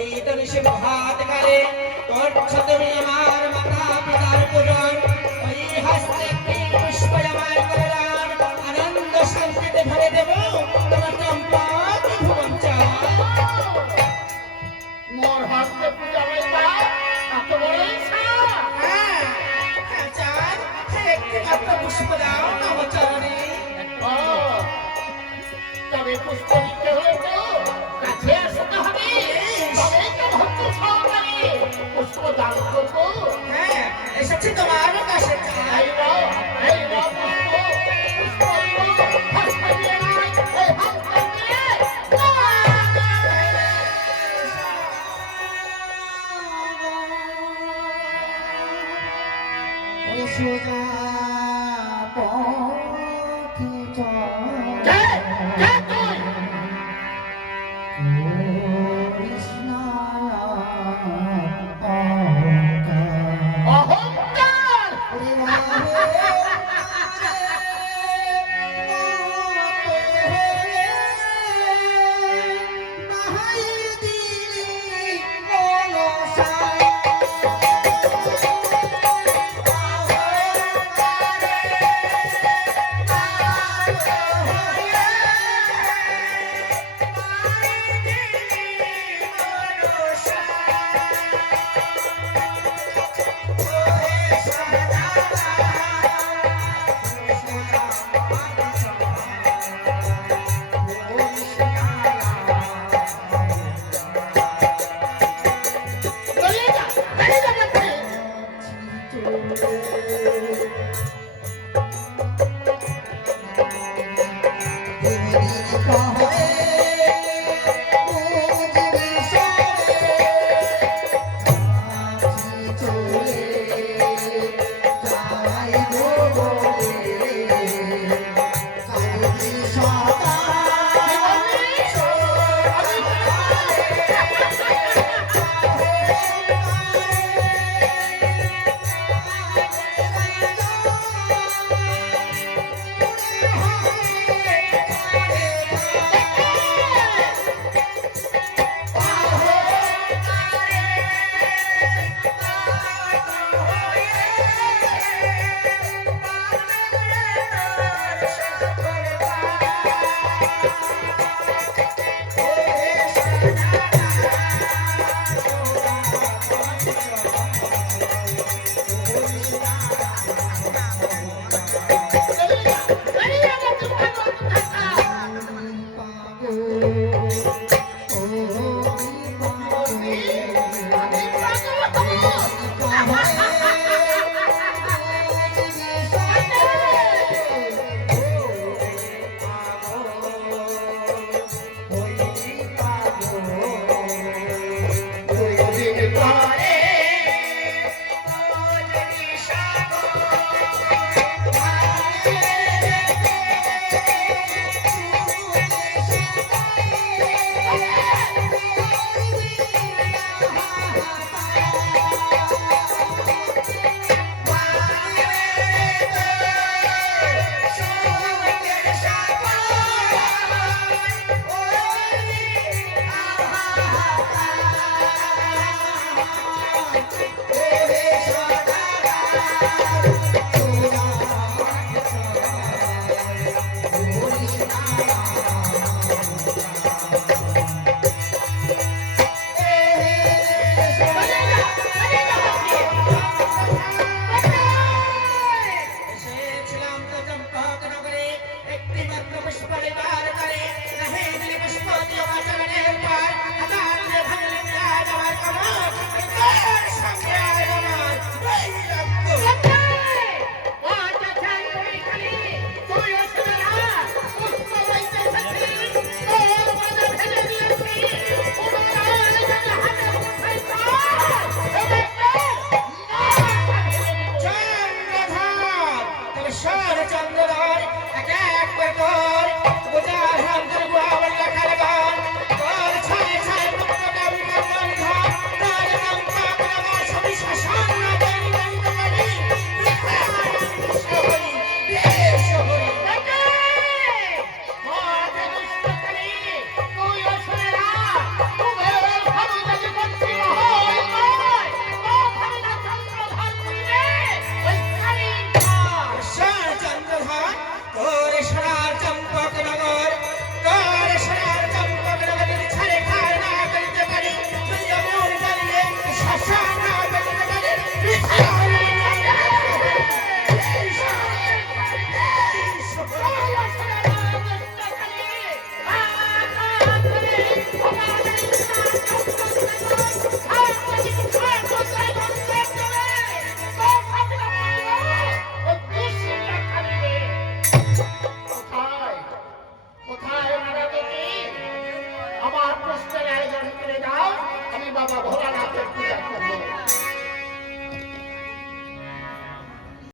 এই তো ঋষি মহাতকালে তোর ছদমি আমার মাতা পিতার পূজন ওই হস্তে একটি পুষ্প আমায় করে দান আনন্দ শান্তিতে ভরে দেব তোমার সম্পদ ভুবন চাই মোর হস্তে পূজা হইতা এত বড় ইচ্ছা হ্যাঁ চাঁদ একটি মাত্র পুষ্প দাও নবচরণে তবে পুষ্প নিতে হলে তো কাছে আসতে হবে তবে তো ভক্ত সহকারে পুষ্প দান করবো হ্যাঁ এসেছি তোমার কাছে চাই এই নাও পুষ্প পুষ্প হস্তে দিয়ে আয় এই হস্তে দিয়ে সোজা পথে চল কে কে তুই কৃষ্ণ অহংকার বেরিয়ে যা বলছি বেরিয়ে যা তুমি ভালো থাকা পাগল